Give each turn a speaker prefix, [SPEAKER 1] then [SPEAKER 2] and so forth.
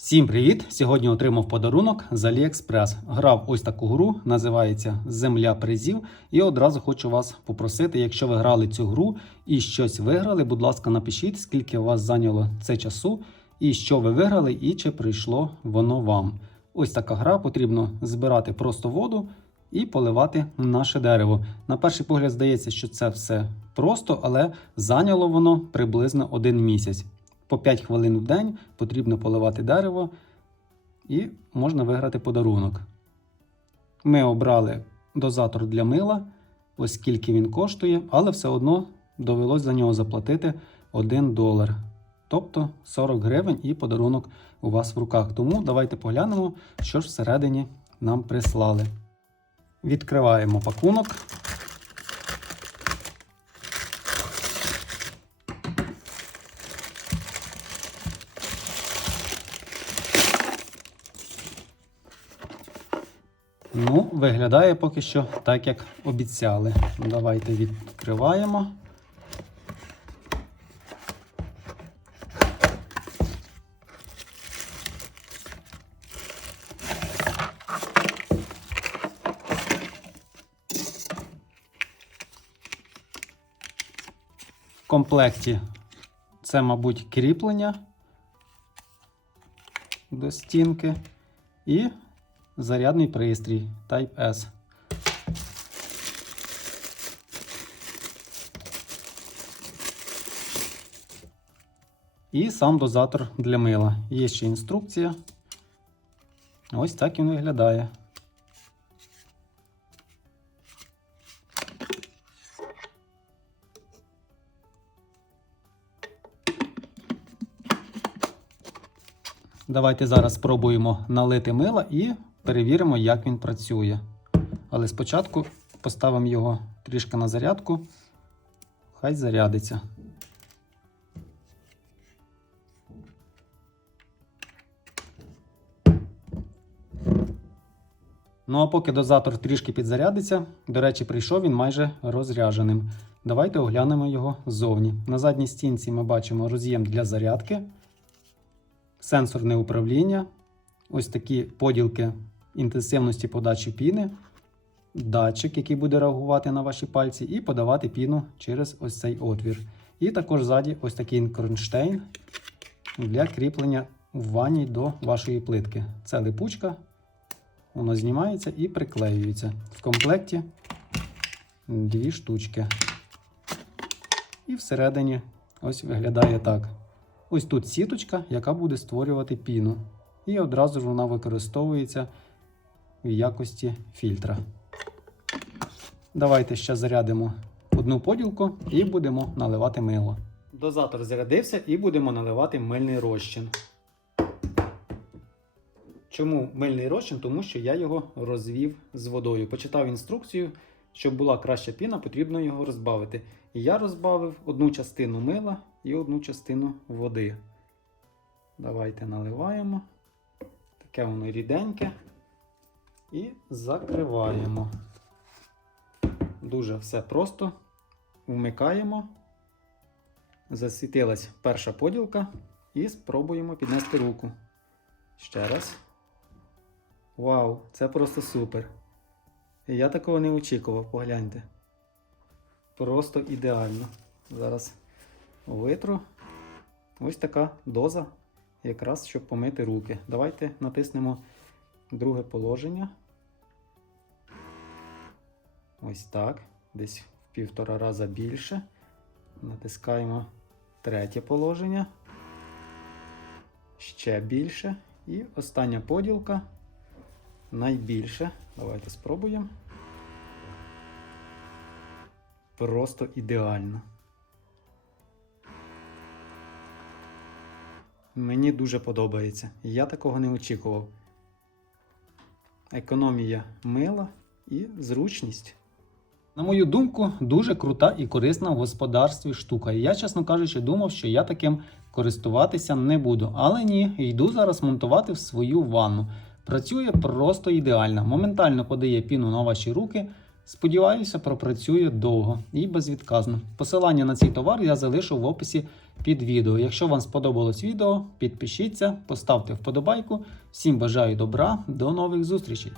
[SPEAKER 1] Всім привіт! Сьогодні отримав подарунок з AliExpress. Грав ось таку гру, називається Земля призів. І одразу хочу вас попросити, якщо ви грали цю гру і щось виграли, будь ласка, напишіть, скільки у вас зайняло це часу, і що ви виграли, і чи прийшло воно вам. Ось така гра, потрібно збирати просто воду і поливати наше дерево. На перший погляд здається, що це все просто, але зайняло воно приблизно один місяць. По 5 хвилин в день потрібно поливати дерево і можна виграти подарунок. Ми обрали дозатор для мила, ось скільки він коштує, але все одно довелось за нього заплатити 1 долар. Тобто 40 гривень і подарунок у вас в руках. Тому давайте поглянемо, що ж всередині нам прислали. Відкриваємо пакунок. Ну, виглядає поки що так, як обіцяли. Давайте відкриваємо. В комплекті це, мабуть, кріплення до стінки і зарядний пристрій Type-S. І сам дозатор для мила. Є ще інструкція. Ось так він виглядає. Давайте зараз спробуємо налити мила і перевіримо, як він працює. Але спочатку поставимо його трішки на зарядку, хай зарядиться. Ну а поки дозатор трішки підзарядиться, до речі, прийшов він майже розрядженим. Давайте оглянемо його ззовні. На задній стінці ми бачимо роз'єм для зарядки, сенсорне управління, ось такі поділки інтенсивності подачі піни, датчик, який буде реагувати на ваші пальці, і подавати піну через ось цей отвір. І також ззаді ось такий кронштейн для кріплення в ванні до вашої плитки. Це липучка, воно знімається і приклеюється. В комплекті дві штучки. І всередині ось виглядає так. Ось тут сіточка, яка буде створювати піну. І одразу ж вона використовується в якості фільтра. Давайте ще зарядимо одну поділку і будемо наливати мило. Дозатор зарядився і будемо наливати мильний розчин. Чому мильний розчин? Тому що я його розвів з водою. Почитав інструкцію, щоб була краща піна, потрібно його розбавити. І я розбавив одну частину мила і одну частину води. Давайте наливаємо. Таке воно ріденьке. І закриваємо. Дуже все просто. Вмикаємо. Засвітилась перша поділка. І спробуємо піднести руку. Ще раз. Вау, це просто супер. Я такого не очікував, погляньте. Просто ідеально. Зараз витру. Ось така доза, якраз щоб помити руки. Давайте натиснемо друге положення. Ось так. Десь в півтора раза більше. Натискаємо третє положення. Ще більше. І остання поділка. Найбільше. Давайте спробуємо. Просто ідеально. Мені дуже подобається. Я такого не очікував. Економія мила і зручність. На мою думку, дуже крута і корисна в господарстві штука. Я, чесно кажучи, думав, що я таким користуватися не буду. Але ні, йду зараз монтувати в свою ванну. Працює просто ідеально. Моментально подає піну на ваші руки. Сподіваюся, пропрацює довго і безвідказно. Посилання на цей товар я залишу в описі під відео. Якщо вам сподобалось відео, підпишіться, поставте вподобайку. Всім бажаю добра, до нових зустрічей!